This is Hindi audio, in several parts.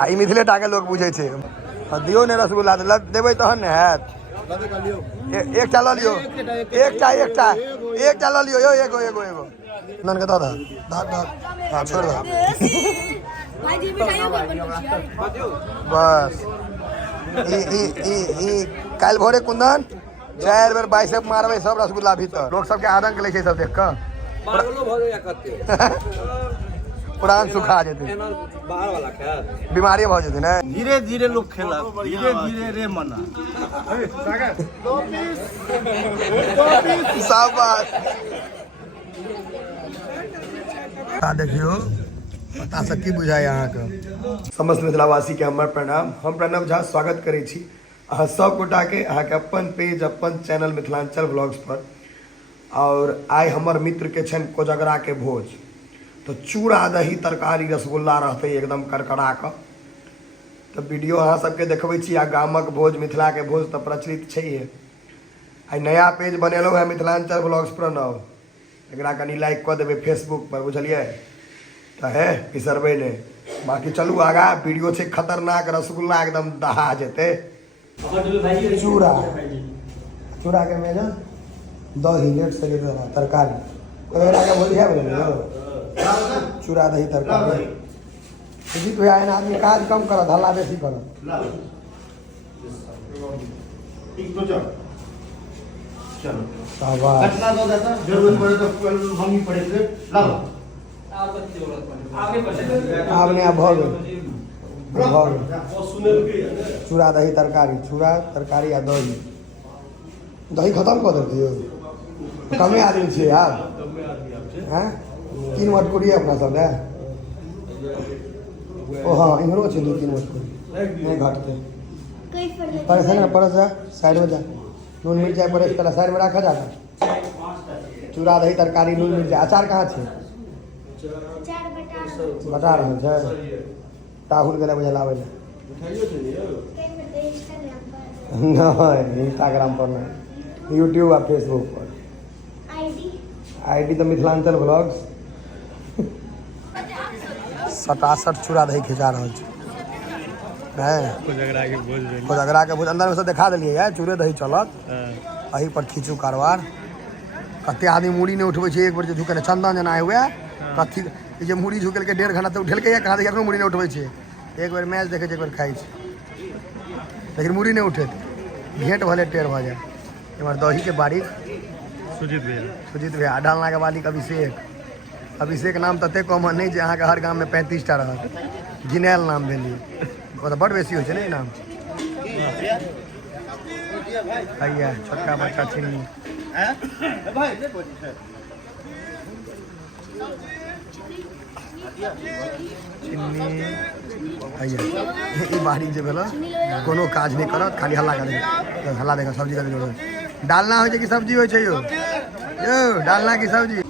आई मिथिले टाके लोग बुझे छे दियो ने रसगुल्ला देबै तहन ने हैत एक टा ल लियो एक टा ल लियो यो एगो नन के दादा हां छोड़ दो बस ई काल भोरे कुंदन 4 बेर बाइसेप मारबै सब रसगुल्ला भीतर लोग सबके आदंक लै छै सब देख के पुरान सुखा जेतै बाहर वाला खैर बीमारी भ जेतै ने धीरे धीरे लोग खेला धीरे धीरे रे मना शाबाश का देखियो पता से की बुझाय अहाँ के समस्त मिथिलावासी के हमर प्रणाम हम प्रणव झा स्वागत करै छी अहाँ सब गोटा के अहाँ के अपन पेज अपन चैनल मिथिलांचल व्लॉग्स पर और आइ हमर मित्र के छन कोजगरा के भोज तो चूड़ा दही तरकारी रसगुल्ला रहते एकदम करकरा के तो वीडियो अहाँ सबके देखबै छी आ गामक भोज मिथिला के भोज तो प्रचलित छैहे आई नया पेज बनेलहुँ है मिथिलांचल व्लॉग्स प्रणव एकरा कनी लाइक कऽ देबै फेसबुक पर बुझलिए तो है बिसरबै नहीं बाकी चलू आगा वीडियो छै खतरनाक रसगुल्ला एकदम दहा जेतै चूड़ा के मेजन दही लेट से तरकारी के भोज है चूड़ा दही तरकारी जीत भैया एना आदमी काज कम करत हल्ला बेसी करत चूड़ा दही तरकारी आ दही खत्म कर देतियो कमे आदमी छियै यार हैं 3 मटकुरी अपना सब ने ओ हाँ इधरो छै 2-3 मटकुरी नहीं घटते पर जा साइड में जा नून मिर्चाई पर पहले साइड में रखा जाता चूड़ा दही तरकारी नून मिर्चाई अचार कहाँ छे बता रहल छै राहुल के बुझा लावे नहीं इंस्टाग्राम पर नहीं यूट्यूब और फेसबुक पर आईडी तो मिथिलांचल व्लॉग्स 67 चूड़ा दही खिचा रहा कोजगरा के भोज अंदर में से देखा दिलिए है चूड़े दही चलत अही पर खींचू कारबार कते आदमी मुड़ी नहीं उठबै छै एक बेर जे झुके चंदन जना हुए कथी जे मुड़ी झुकेल के 1.5 घंटा तो उठेल के कहा देखो मुड़ी नहीं उठबै छै एक बेर मैच देखे एक बेर खाई छै लेकिन मुड़ी नहीं उठे भेंट भले टेढ़ भ जाए एमहर दही के बारीक सुजीत भैया डालना के बालिक अभिषेक नाम तते कॉमन नहीं अहाँ के हर गाँव में 35 टा रहत गिनैल नाम भेलिए वो तो बड़ बेसी होइ छै ने नाम भैया छोटका बच्चा छिन्नी भैया बारीक जे भेल कोनो काज नहीं करत खाली हल्ला कर हल्ला देखा सब्जी का डालना हो कि सब्जी हो यो डालना की सब्जी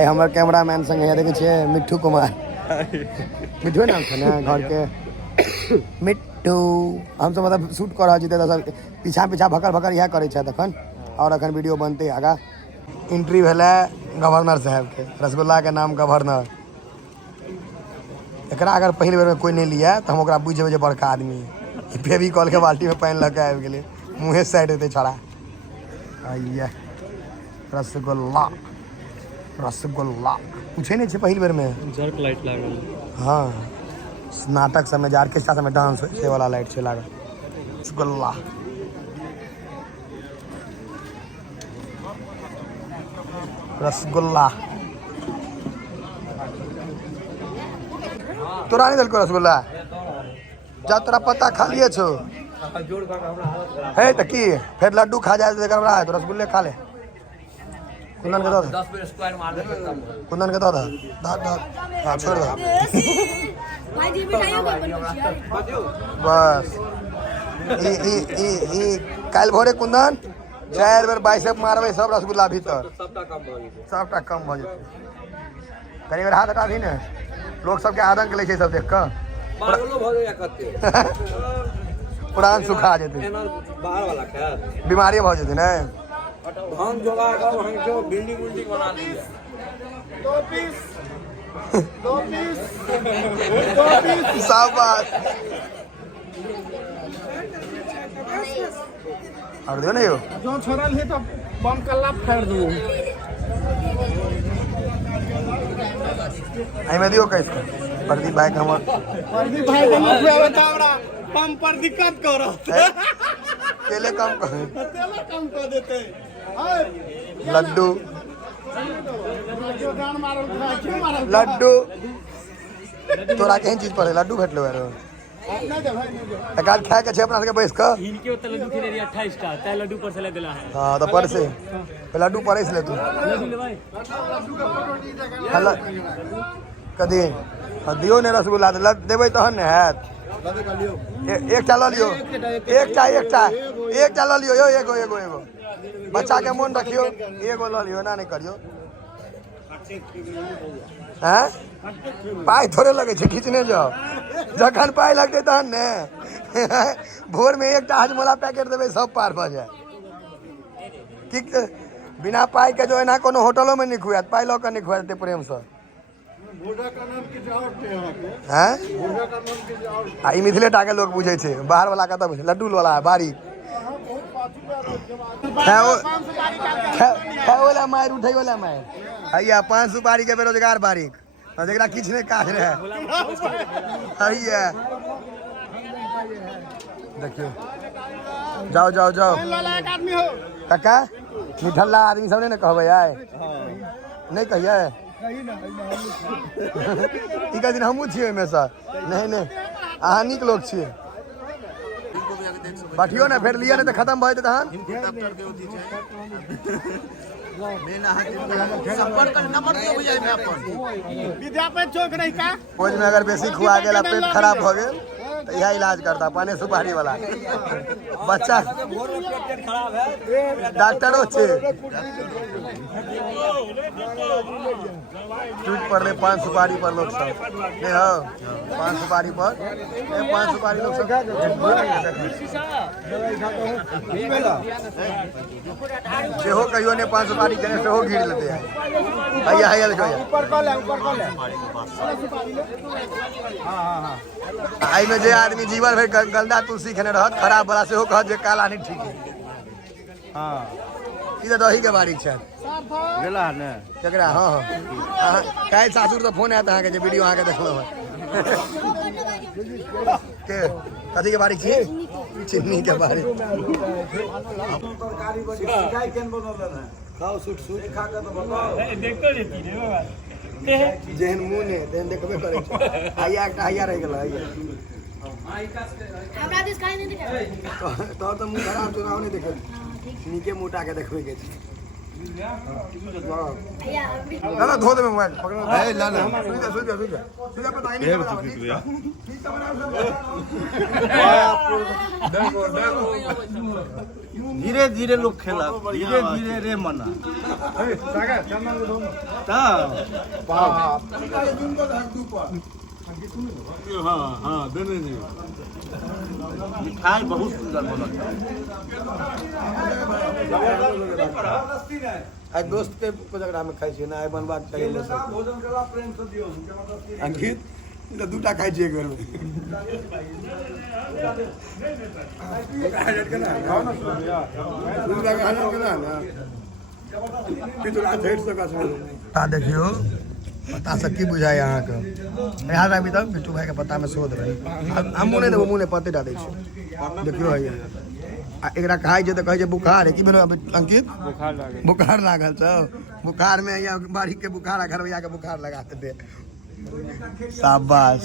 हमार कैमरामैन संग है देखे छे मिट्ठू कुमार मिट्ठू नाम छै ना घर के मिट्ठू हम सब मतलब शूट कर रहा पीछा भकर इएह करे छै तखन और अखन वीडियो बनते आगा एंट्री भेलै गवर्नर साहब के रसगुल्ला के नाम गवर्नर एकरा अगर पहिल बेर में कोई नहीं लिया तो हम ओकरा बुझबै जे बड़का आदमी फेविकॉल के बाल्टी में पानी लग के आबि गेलै मुँहे साइड हेतै छड़ा आइए रसगुल्ला पूछे नहीं पहिल बेर में जर्क लाइट लागल हाँ नाटक सब में ऑर्केस्ट्रा सब में डांस से वाला लाइट छै लागल रसगुल्ला तोरा नहीं दिलको रसगुल्ला जा तोरा पता खा लिए छो है तो की फिर लड्डू खा जाए तो रसगुल्ले खा ले कुंदन के दो 10 बेर स्क्वायर मार दे कुंदन के दो हां छोड़ दो भाई जी मिठाइयों को बस ई काल भोरे कुंदन 4 बेर बाइसेप मारबै सब रसगुल्ला भीतर सबटा कम भ गेलै सबटा कम भ जेतै कनी बेर हाथ हटा दी ने लोग सबके आदंक लै छै सब देख कऽ पागलो भ जाइया कते पुरान सुखा जेतै एना बाहर वाला खैर बीमारी भऽ जेतै ने धान जोगा के वहां जो बिल्डिंग बना लिया 2 पीस शाबाश और दियो ना यो जो छोड़ल है तो बम कल्ला फाड़ दू आई में दियो कैसे प्रदीप भाई का हमर प्रदीप भाई के मुख में बता हमरा पंप पर दिक्कत करो तेले कम कर तेला कम कर देते लड्डू जो गान मारल था क्यों मारल लड्डू तोरा केहन चीज पर लड्डू भेटलो यार नहीं दे भाई नहीं दे एकाध खाए के छै अपना सबके बैस कऽ इनके उतना लड्डू खेले रही 28 टा तै लड्डू पर से लगला है हां तो पर से लड्डू परे से ले तू लड्डू ले भाई हल्ला कदी दियो ने रसगुल्ला देबै तहन ने हैत एक टा लऽ लियो एक टा लऽ लियो यो एगो बच्चा के मोन रखियो एगो लऽ लियो ना नहीं करियो हैं पाई थोड़े लगे छै खींचने जाओ जखन पाई लगते तहन ने भोर में एक टा हजमोला पैकेट देबै सब पार भऽ जाए ठीक बिना पाई के जो है ना कोनो होटलों में नहीं खुआत पाई लऽ के नहीं खुआते प्रेम से हैं आ ई मिथिलेटा के लोग बुझे छै बाहर वाला कतऽ बुझे लड्डू वाला है बारीक खाओला मार उठैयोला मार हैया 5 सुपारी के बेरोजगार बारीक जरा किछ ने काज रहे हैया देखियो जाओ काका मिठल्ला आदमी सब ने कहबै आय नहीं कहिए ई का दिन हमहूँ छियै हमेशा नहीं अहाँ नीक लोग छियै बैठियो ना फिर लिया नहीं तो खत्म भऽ जेतै तहन भोज में अगर बेसी खुआ गेला पेट खराब भऽ गेल तो यह इलाज करता पाने सुपारी वाला बच्चा डॉक्टरो छे टूट पड़ले 5 सुपारी पर लोग सब नहीं हो 5 सुपारी पर 5 सुपारी लोग सब सेहो कहियो ने 5 सुपारी जने सेहो घिर लेते हैं हैया देखो ऊपर कॉल है हां आई में जे आदमी जीवन भर गंदा तुलसी खेने रहत खराब वाला सेहो कहत जे काला नहीं ठीक है हां ई त दही के बारीक छै गेला ने केकरा हां काल्हि सासुर से फोन आयत अहाँ के जे वीडियो अहाँ के देखलो है के कथी के बारीक छी चिन्नी के बारीक तरकारी बड़ी गाय केन बनल है खाओ सूट खा के तो बताओ देखतो जेती रे बाबा जेहन मुंह ने तेहन देखबे करे छै हैया एकटा हैया रह गेल हैया हमरा दिस काहे नहीं दिखा तोर तो मुंह खराब चुनाव नहीं देखे नीके मुटा के देखबे के छै भैया अभी ना धो दे मोबाइल पकड़ ए ना सुजा पता ही नहीं धीरे धीरे लोग खेला धीरे धीरे रे मना हाँ देने मिठाई बहुत सुंदर बनल आज दोस्त के कोजगरा में खाई छी ना आइ बनबाक चाहिए भोजन करा प्रेम से दियो अंकित तो दूटा खाई छी एक बेर में देखियो पता से की बुझाय अहाँ के यहाँ अभी तक बिट्टू भाई के पता में शोध रही हम मुँह नहीं देबो मुँह नहीं पते टा दै छी देखियो है एकरा खाई छै तऽ कहै छै बुखार है की भेलो अंकित बुखार लागल छौ बुखार में यहाँ बारीक के बुखार घरवैया के बुखार लगा दे शाबाश